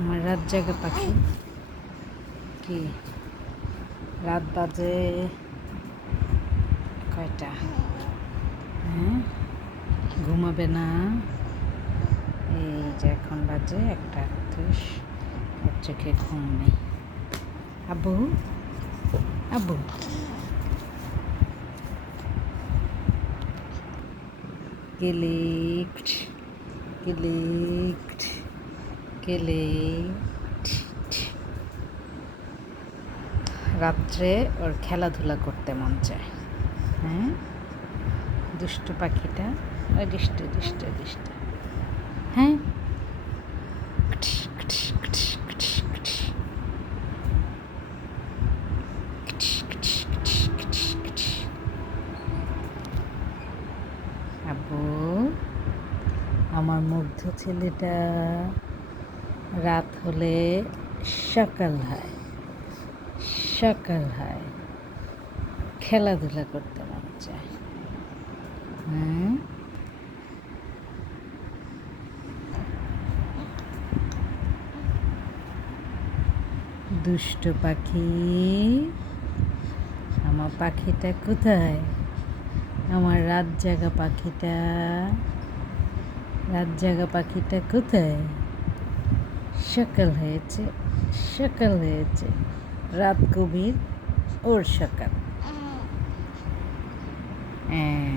আমার রাত জাগা পাখি। কি? রাত বাজে কয়টা? হ্যাঁ? ঘুমাবে না। এই যে এখন বাজে একটা আটত্রিশ। ওর চোখে ঘুম নেই। আব্বু? আব্বু? গেলিক্ট গেলিক্ট গেলিক্ট রাত্রে ওর খেলাধুলা করতে মন চায়। হ্যাঁ? দুষ্টু পাখিটা দুষ্টু দুষ্টু দুষ্টু। হ্যাঁ? আমার মুগ্ধ ছেলেটা। রাত হলে সকাল হয়। সকাল হয়। খেলাধুলা করতে মন চায়। হ্যাঁ? দুষ্ট পাখি, আমার পাখিটা কোথায়? আমার রাত জাগা পাখিটা রাত জাগা পাখিটা কোথায়? সকাল হয়েছে সকাল হয়েছে রাত গভীর ওর সকাল হ্যাঁ